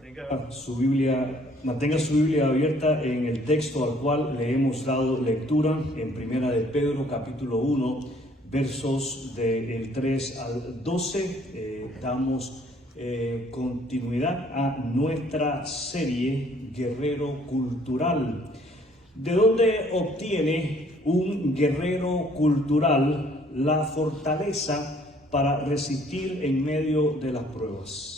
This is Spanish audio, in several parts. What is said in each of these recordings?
Mantenga su Biblia abierta en el texto al cual le hemos dado lectura en Primera de Pedro, capítulo 1, versos del 3 al 12. Damos continuidad a nuestra serie Guerrero Cultural. ¿De dónde obtiene un guerrero cultural la fortaleza para resistir en medio de las pruebas?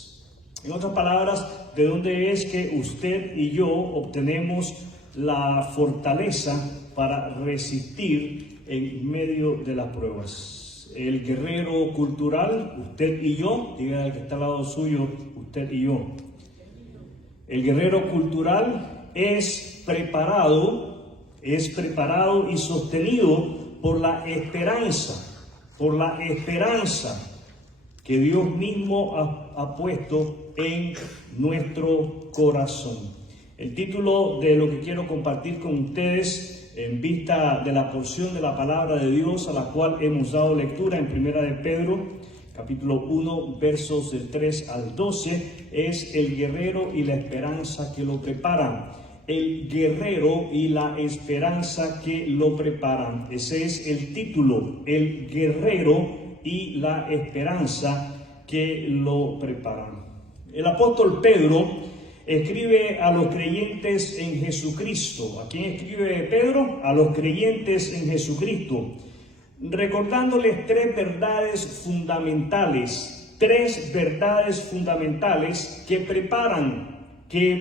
En otras palabras, ¿de dónde es que usted y yo obtenemos la fortaleza para resistir en medio de las pruebas? El guerrero cultural, usted y yo, diga el que está al lado suyo, usted y yo. El guerrero cultural es preparado y sostenido por la esperanza que Dios mismo ha puesto en nuestro corazón. El título de lo que quiero compartir con ustedes en vista de la porción de la palabra de Dios a la cual hemos dado lectura en Primera de Pedro, capítulo 1, versos del 3 al 12, es el guerrero y la esperanza que lo preparan. El guerrero y la esperanza que lo preparan. Ese es el título, el guerrero y la esperanza que lo preparan. El apóstol Pedro escribe a los creyentes en Jesucristo. ¿A quién escribe Pedro? A los creyentes en Jesucristo, recordándoles tres verdades fundamentales que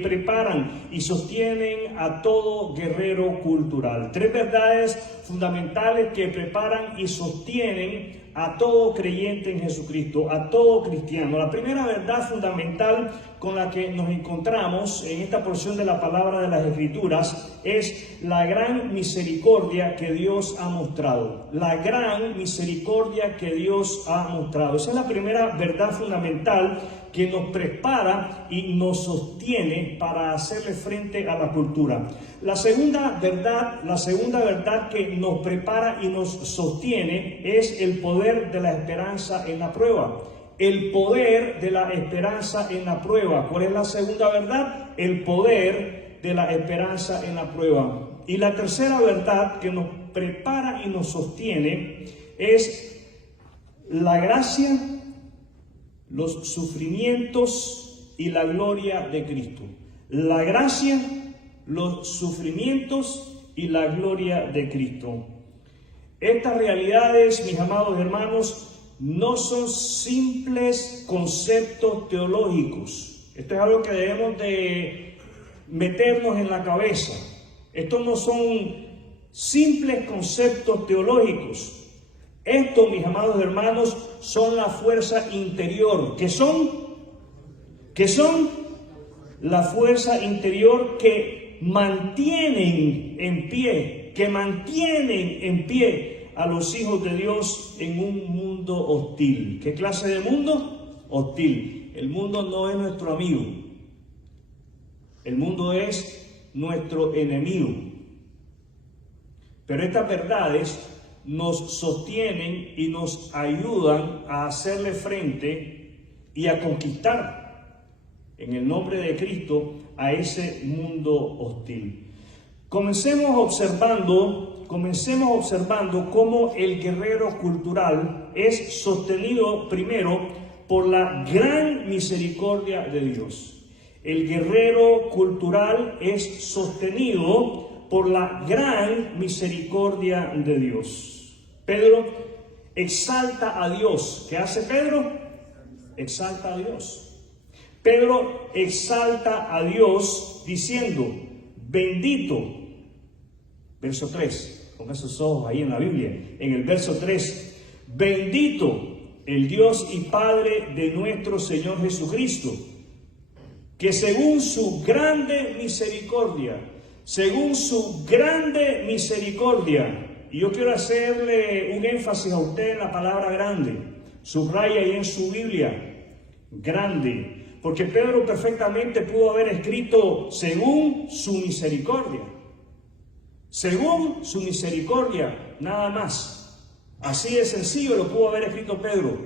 preparan y sostienen a todo guerrero cultural. Tres verdades fundamentales que preparan y sostienen a todo creyente en Jesucristo, a todo cristiano. La primera verdad fundamental con la que nos encontramos en esta porción de la palabra de las Escrituras es la gran misericordia que Dios ha mostrado. La gran misericordia que Dios ha mostrado. Esa es la primera verdad fundamental que nos prepara y nos sostiene para hacerle frente a la cultura. La segunda verdad que nos prepara y nos sostiene es el poder de la esperanza en la prueba. El poder de la esperanza en la prueba. ¿Cuál es la segunda verdad? El poder de la esperanza en la prueba. Y la tercera verdad que nos prepara y nos sostiene es la gracia, los sufrimientos y la gloria de Cristo. La gracia, los sufrimientos y la gloria de Cristo. Estas realidades, mis amados hermanos, no son simples conceptos teológicos. Esto es algo que debemos de meternos en la cabeza. Estos no son simples conceptos teológicos. Esto, mis amados hermanos, son la fuerza interior. ¿Qué son? La fuerza interior que mantienen en pie, a los hijos de Dios en un mundo hostil. ¿Qué clase de mundo? Hostil. El mundo no es nuestro amigo. El mundo es nuestro enemigo. Pero estas verdades nos sostienen y nos ayudan a hacerle frente y a conquistar en el nombre de Cristo a ese mundo hostil. Comencemos observando cómo el guerrero cultural es sostenido primero por la gran misericordia de Dios. El guerrero cultural es sostenido por la gran misericordia de Dios. Pedro exalta a Dios. ¿Qué hace Pedro? Exalta a Dios. Pedro exalta a Dios diciendo, bendito. Verso 3, con esos ojos ahí en la Biblia, en el verso 3, bendito el Dios y Padre de nuestro Señor Jesucristo, que según su grande misericordia, y yo quiero hacerle un énfasis a usted en la palabra grande, subraya ahí en su Biblia, grande, porque Pedro perfectamente pudo haber escrito según su misericordia. Según su misericordia, nada más. Así de sencillo lo pudo haber escrito Pedro.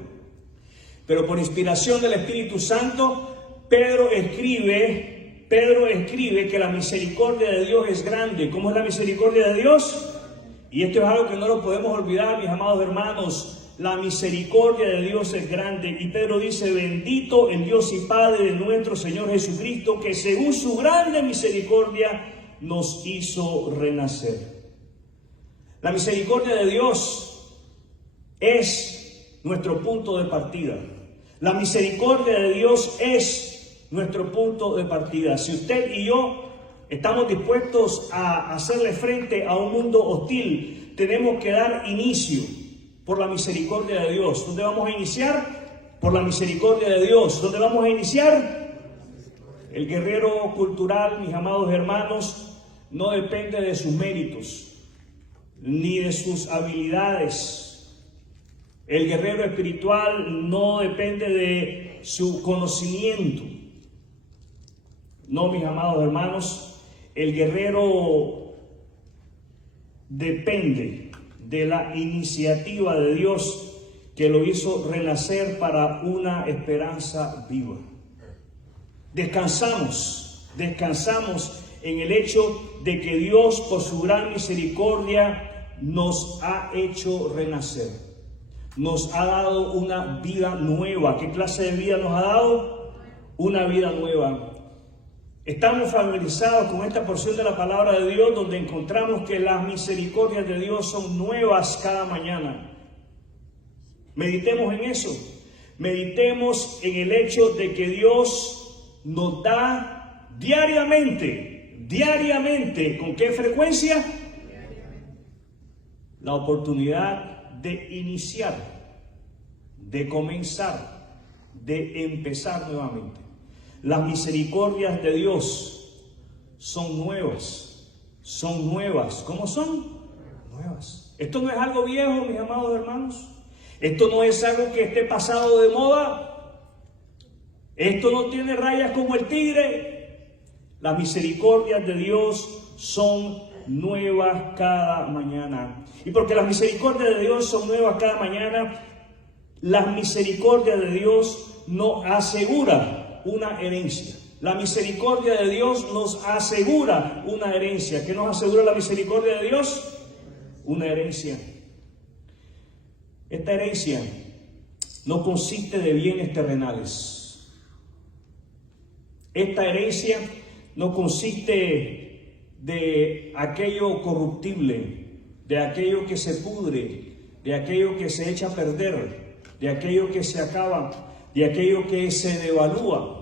Pero por inspiración del Espíritu Santo, Pedro escribe que la misericordia de Dios es grande. ¿Cómo es la misericordia de Dios? Y esto es algo que no lo podemos olvidar, mis amados hermanos. La misericordia de Dios es grande. Y Pedro dice: bendito el Dios y Padre de nuestro Señor Jesucristo, que según su grande misericordia nos hizo renacer. La misericordia de Dios es nuestro punto de partida. La misericordia de Dios es nuestro punto de partida. Si usted y yo estamos dispuestos a hacerle frente a un mundo hostil, tenemos que dar inicio por la misericordia de Dios. ¿Dónde vamos a iniciar? Por la misericordia de Dios. ¿Dónde vamos a iniciar? El guerrero cultural, mis amados hermanos, no depende de sus méritos ni de sus habilidades. El guerrero espiritual no depende de su conocimiento. No, mis amados hermanos, el guerrero depende de la iniciativa de Dios, que lo hizo renacer para una esperanza viva. Descansamos en el hecho de que Dios, por su gran misericordia, nos ha hecho renacer. Nos ha dado una vida nueva. ¿Qué clase de vida nos ha dado? Una vida nueva. Estamos familiarizados con esta porción de la palabra de Dios, donde encontramos que las misericordias de Dios son nuevas cada mañana. Meditemos en eso. Meditemos en el hecho de que Dios nos da diariamente, ¿con qué frecuencia? La oportunidad de iniciar, de comenzar, de empezar nuevamente. Las misericordias de Dios son nuevas. ¿Cómo son? Nuevas. Esto no es algo viejo, mis amados hermanos. Esto no es algo que esté pasado de moda. Esto no tiene rayas como el tigre. Las misericordias de Dios son nuevas cada mañana. Y porque las misericordias de Dios son nuevas cada mañana, las misericordias de Dios nos asegura una herencia. La misericordia de Dios nos asegura una herencia. ¿Qué nos asegura la misericordia de Dios? Una herencia. Esta herencia no consiste de bienes terrenales. Esta herencia no consiste de aquello corruptible, de aquello que se pudre, de aquello que se echa a perder, de aquello que se acaba, de aquello que se devalúa,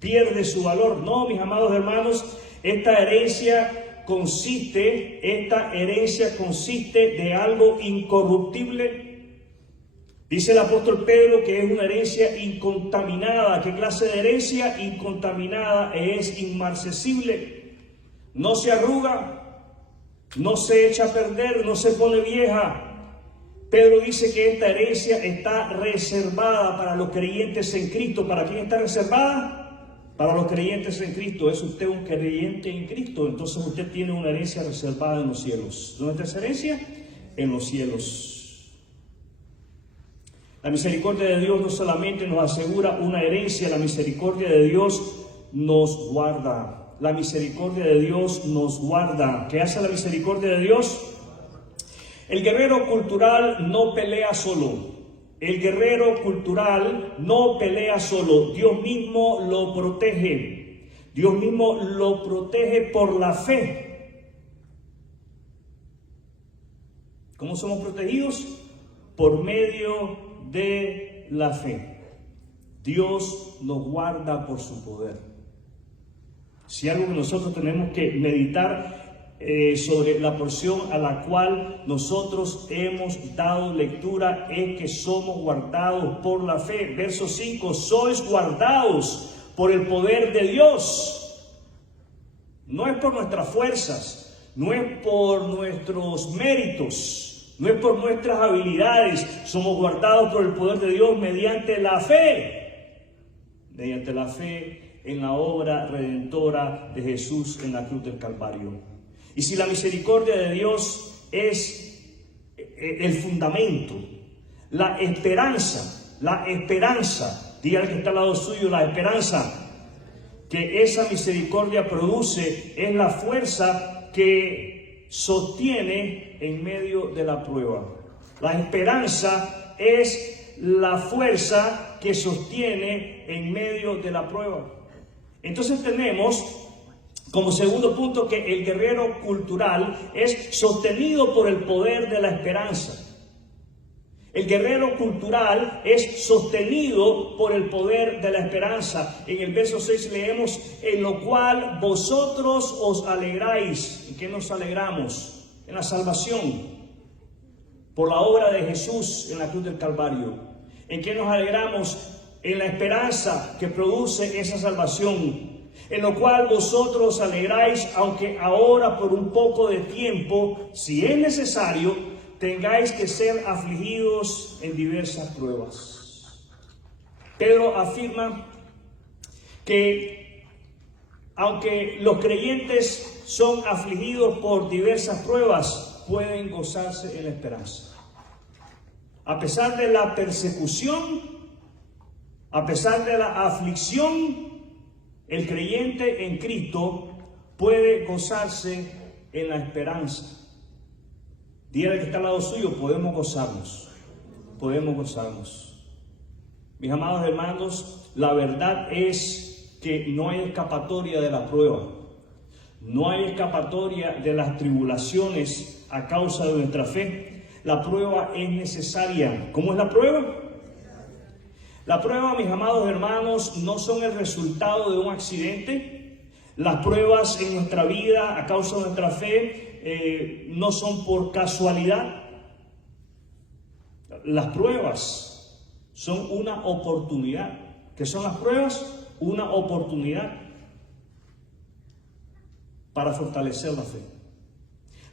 pierde su valor. No, mis amados hermanos, esta herencia consiste de algo incorruptible. Dice el apóstol Pedro que es una herencia incontaminada. ¿Qué clase de herencia? Incontaminada. Es inmarcesible, no se arruga, no se echa a perder, no se pone vieja. Pedro dice que esta herencia está reservada para los creyentes en Cristo. ¿Para quién está reservada? Para los creyentes en Cristo. ¿Es usted un creyente en Cristo? Entonces usted tiene una herencia reservada en los cielos. ¿Dónde está esa herencia? En los cielos. La misericordia de Dios no solamente nos asegura una herencia, la misericordia de Dios nos guarda. La misericordia de Dios nos guarda. ¿Qué hace la misericordia de Dios? El guerrero cultural no pelea solo. El guerrero cultural no pelea solo. Dios mismo lo protege. Dios mismo lo protege por la fe. ¿Cómo somos protegidos? Por medio de la fe. Dios nos guarda por su poder. Si algo que nosotros tenemos que meditar sobre la porción a la cual nosotros hemos dado lectura es que somos guardados por la fe. Verso 5, sois guardados por el poder de Dios. No es por nuestras fuerzas, no es por nuestros méritos, no es por nuestras habilidades. Somos guardados por el poder de Dios mediante la fe. Mediante la fe en la obra redentora de Jesús en la cruz del Calvario. Y si la misericordia de Dios es el fundamento, la esperanza Diga al que está al lado suyo, la esperanza que esa misericordia produce es la fuerza que sostiene en medio de la prueba. La esperanza es la fuerza que sostiene en medio de la prueba. Entonces tenemos como segundo punto que el guerrero cultural es sostenido por el poder de la esperanza. El guerrero cultural es sostenido por el poder de la esperanza. En el verso 6 leemos, en lo cual vosotros os alegráis. ¿En qué nos alegramos? En la salvación, por la obra de Jesús en la cruz del Calvario. ¿En qué nos alegramos? En la esperanza que produce esa salvación. En lo cual vosotros os alegráis, aunque ahora por un poco de tiempo, si es necesario, tengáis que ser afligidos en diversas pruebas. Pedro afirma que aunque los creyentes son afligidos por diversas pruebas, pueden gozarse en la esperanza. A pesar de la persecución, a pesar de la aflicción, el creyente en Cristo puede gozarse en la esperanza. Dígale que está al lado suyo, podemos gozarnos. Podemos gozarnos. Mis amados hermanos, la verdad es que no hay escapatoria de la prueba. No hay escapatoria de las tribulaciones a causa de nuestra fe. La prueba es necesaria. ¿Cómo es la prueba? La prueba, mis amados hermanos, no son el resultado de un accidente. Las pruebas en nuestra vida a causa de nuestra fe no son por casualidad. Las pruebas son una oportunidad. ¿Qué son las pruebas? Una oportunidad para fortalecer la fe.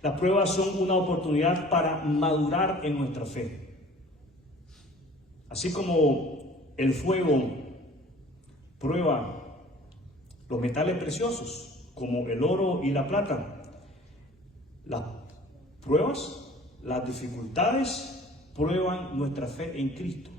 Las pruebas son una oportunidad para madurar en nuestra fe. Así como el fuego prueba los metales preciosos, como el oro y la plata. Las pruebas, las dificultades, prueban nuestra fe en Cristo.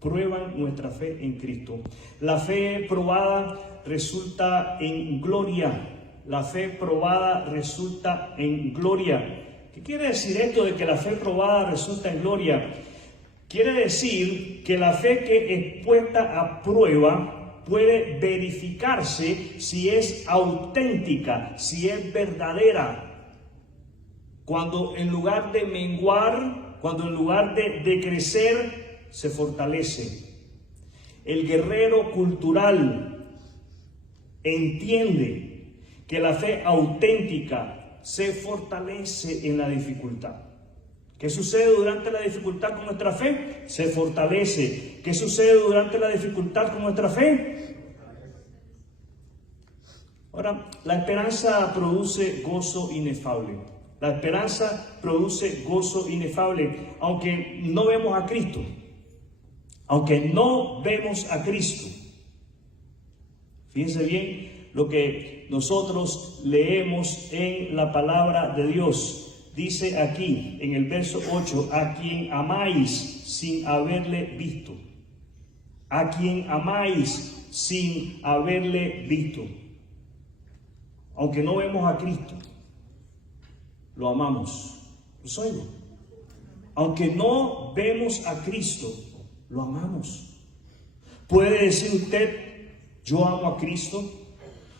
Prueban nuestra fe en Cristo. La fe probada resulta en gloria. La fe probada resulta en gloria. ¿Qué quiere decir esto de que la fe probada resulta en gloria? Quiere decir que la fe que es puesta a prueba puede verificarse si es auténtica, si es verdadera. Cuando en lugar de menguar, cuando en lugar de crecer, se fortalece. El guerrero cultural entiende que la fe auténtica se fortalece en la dificultad. ¿Qué sucede durante la dificultad con nuestra fe? Se fortalece. ¿Qué sucede durante la dificultad con nuestra fe? Ahora, la esperanza produce gozo inefable. La esperanza produce gozo inefable, aunque no vemos a Cristo. Aunque no vemos a Cristo. Fíjense bien lo que nosotros leemos en la palabra de Dios. Dice aquí en el verso 8, a quien amáis sin haberle visto. A quien amáis sin haberle visto. Aunque no vemos a Cristo, lo amamos. ¿Lo oigo? Aunque no vemos a Cristo, lo amamos. ¿Puede decir usted, yo amo a Cristo?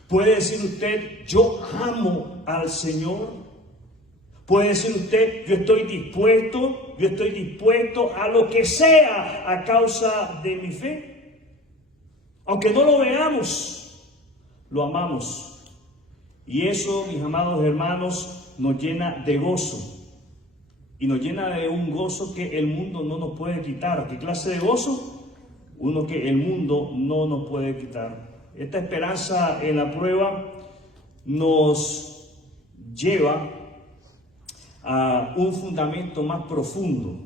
¿Puede decir usted, yo amo al Señor? Puede decir usted, yo estoy dispuesto a lo que sea a causa de mi fe. Aunque no lo veamos, lo amamos. Y eso, mis amados hermanos, nos llena de gozo. Y nos llena de un gozo que el mundo no nos puede quitar. ¿Qué clase de gozo? Uno que el mundo no nos puede quitar. Esta esperanza en la prueba nos lleva a un fundamento más profundo,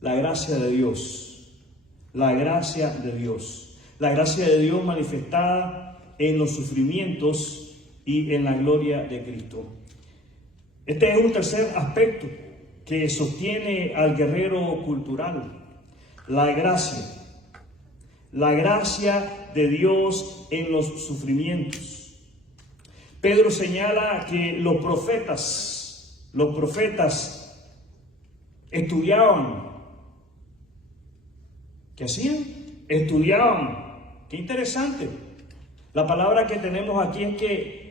la gracia de Dios, la gracia de Dios, la gracia de Dios manifestada en los sufrimientos y en la gloria de Cristo. Este es un tercer aspecto que sostiene al guerrero cultural, la gracia. la gracia de Dios en los sufrimientos. Pedro señala que los profetas estudiaban. ¿Qué hacían? Estudiaban. Qué interesante. La palabra que tenemos aquí es que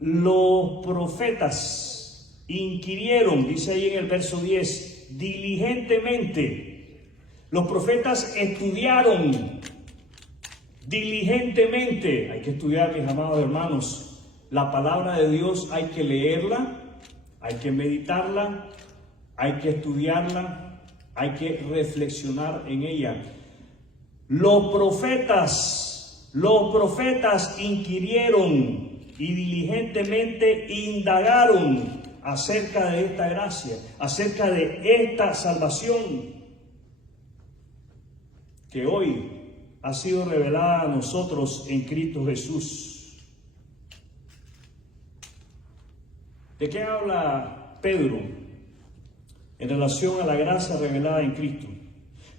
los profetas inquirieron, dice ahí en el verso 10, diligentemente. Los profetas estudiaron diligentemente. Hay que estudiar, mis amados hermanos. La palabra de Dios hay que leerla, hay que meditarla, hay que estudiarla, hay que reflexionar en ella. Los profetas inquirieron y diligentemente indagaron acerca de esta gracia, acerca de esta salvación que hoy ha sido revelada a nosotros en Cristo Jesús. ¿De qué habla Pedro en relación a la gracia revelada en Cristo?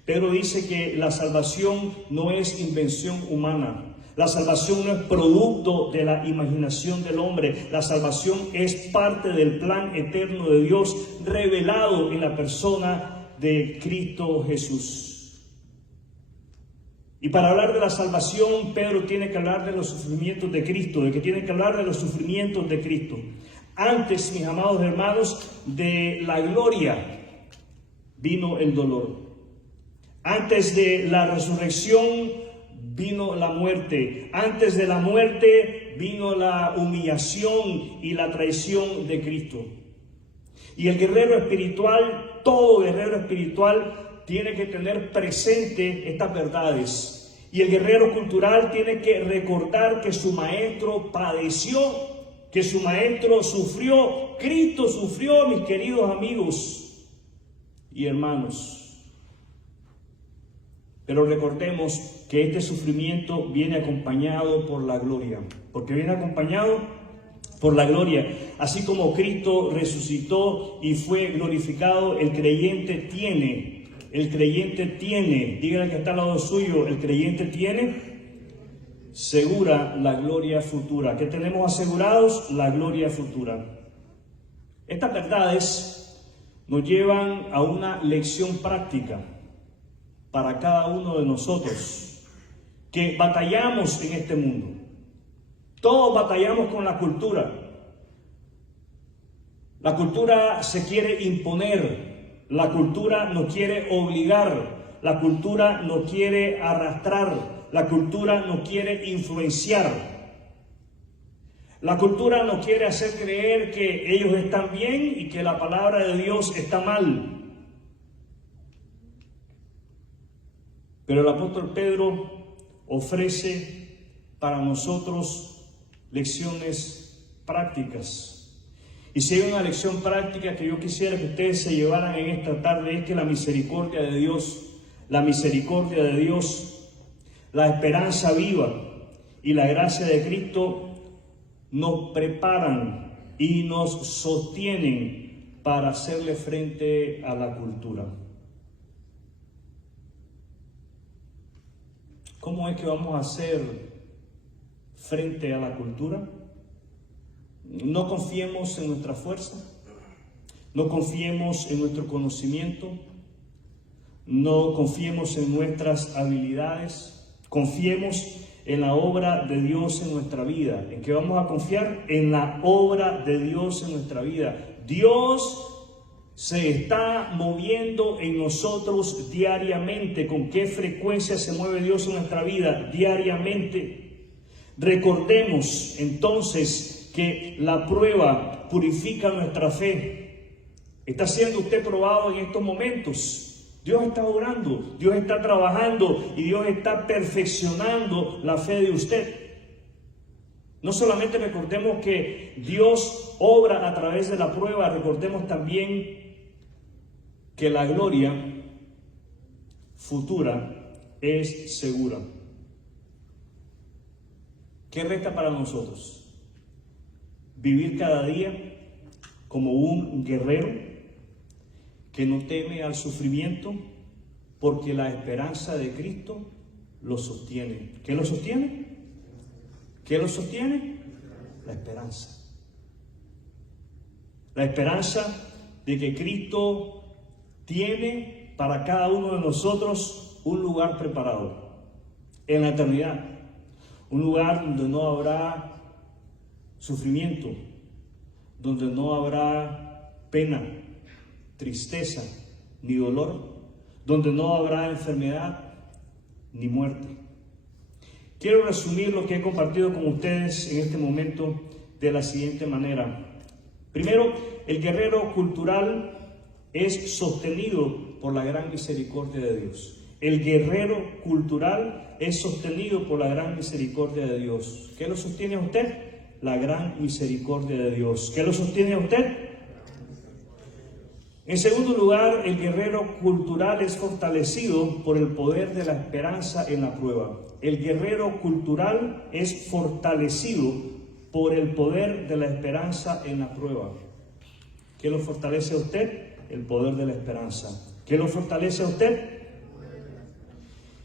Pedro dice que la salvación no es invención humana. La salvación no es producto de la imaginación del hombre. La salvación es parte del plan eterno de Dios revelado en la persona de Cristo Jesús. Y para hablar de la salvación, Pedro tiene que hablar de los sufrimientos de Cristo, de que tiene que hablar de los sufrimientos de Cristo. Antes, mis amados hermanos, de la gloria vino el dolor. Antes de la resurrección vino la muerte. Antes de la muerte vino la humillación y la traición de Cristo. Y el guerrero espiritual, todo guerrero espiritual, tiene que tener presente estas verdades. Y el guerrero cultural tiene que recordar que su maestro padeció, que su maestro sufrió. Cristo sufrió, mis queridos amigos y hermanos. Pero recordemos que este sufrimiento viene acompañado por la gloria, porque viene acompañado por la gloria. Así como Cristo resucitó y fue glorificado, el creyente tiene, dígale que está al lado suyo, el creyente tiene segura la gloria futura. ¿Qué tenemos asegurados? La gloria futura. Estas verdades nos llevan a una lección práctica para cada uno de nosotros que batallamos en este mundo. Todos batallamos con la cultura. La cultura se quiere imponer. La cultura nos quiere obligar, la cultura nos quiere arrastrar, la cultura nos quiere influenciar. La cultura nos quiere hacer creer que ellos están bien y que la palabra de Dios está mal. Pero el apóstol Pedro ofrece para nosotros lecciones prácticas. Y si hay una lección práctica que yo quisiera que ustedes se llevaran en esta tarde, es que la misericordia de Dios, la esperanza viva y la gracia de Cristo nos preparan y nos sostienen para hacerle frente a la cultura. ¿Cómo es que vamos a hacer frente a la cultura? No confiemos en nuestra fuerza, no confiemos en nuestro conocimiento, no confiemos en nuestras habilidades, confiemos en la obra de Dios en nuestra vida. ¿En qué vamos a confiar? En la obra de Dios en nuestra vida. Dios se está moviendo en nosotros diariamente. ¿Con qué frecuencia se mueve Dios en nuestra vida? Diariamente. Recordemos entonces que la prueba purifica nuestra fe. ¿Está siendo usted probado en estos momentos? Dios está orando, Dios está trabajando y Dios está perfeccionando la fe de usted. No solamente recordemos que Dios obra a través de la prueba, recordemos también que la gloria futura es segura. ¿Qué resta para nosotros? Vivir cada día como un guerrero que no teme al sufrimiento, porque la esperanza de Cristo lo sostiene. ¿Qué lo sostiene? ¿Qué lo sostiene? La esperanza. La esperanza de que Cristo tiene para cada uno de nosotros un lugar preparado en la eternidad. Un lugar donde no habrá sufrimiento, donde no habrá pena, tristeza, ni dolor, donde no habrá enfermedad, ni muerte. Quiero resumir lo que he compartido con ustedes en este momento de la siguiente manera. Primero, el guerrero cultural es sostenido por la gran misericordia de Dios. El guerrero cultural es sostenido por la gran misericordia de Dios. ¿Qué lo sostiene a usted? La gran misericordia de Dios. ¿Qué lo sostiene a usted? En segundo lugar, el guerrero cultural es fortalecido por el poder de la esperanza en la prueba. El guerrero cultural es fortalecido por el poder de la esperanza en la prueba. ¿Qué lo fortalece a usted? El poder de la esperanza. ¿Qué lo fortalece a usted?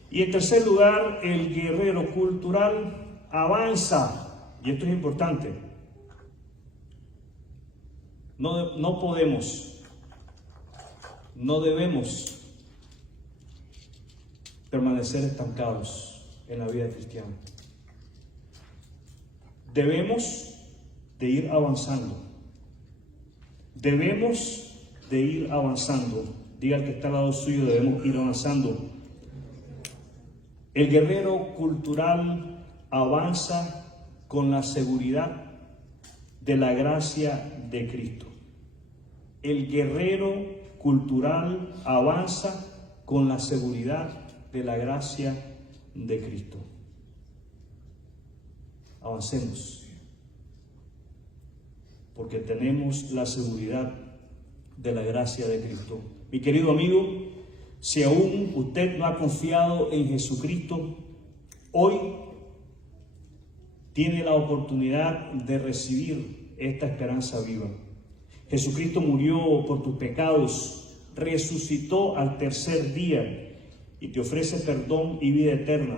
Y en tercer lugar, el guerrero cultural avanza. Y esto es importante. No podemos, no debemos permanecer estancados en la vida cristiana. Debemos de ir avanzando. Debemos de ir avanzando. Diga al que está al lado suyo, debemos ir avanzando. El guerrero cultural avanza con la seguridad de la gracia de Cristo. El guerrero cultural avanza con la seguridad de la gracia de Cristo. Avancemos, porque tenemos la seguridad de la gracia de Cristo. Mi querido amigo, si aún usted no ha confiado en Jesucristo, hoy tiene la oportunidad de recibir esta esperanza viva. Jesucristo murió por tus pecados, resucitó al tercer día y te ofrece perdón y vida eterna.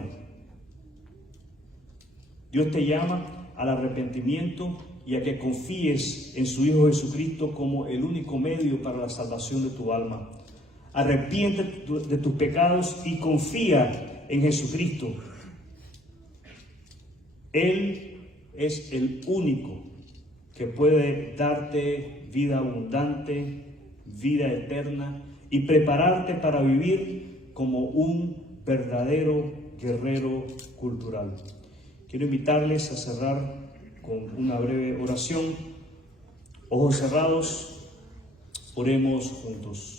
Dios te llama al arrepentimiento y a que confíes en su Hijo Jesucristo como el único medio para la salvación de tu alma. Arrepiéntete de tus pecados y confía en Jesucristo. Él es el único que puede darte vida abundante, vida eterna y prepararte para vivir como un verdadero guerrero cultural. Quiero invitarles a cerrar con una breve oración. Ojos cerrados, oremos juntos.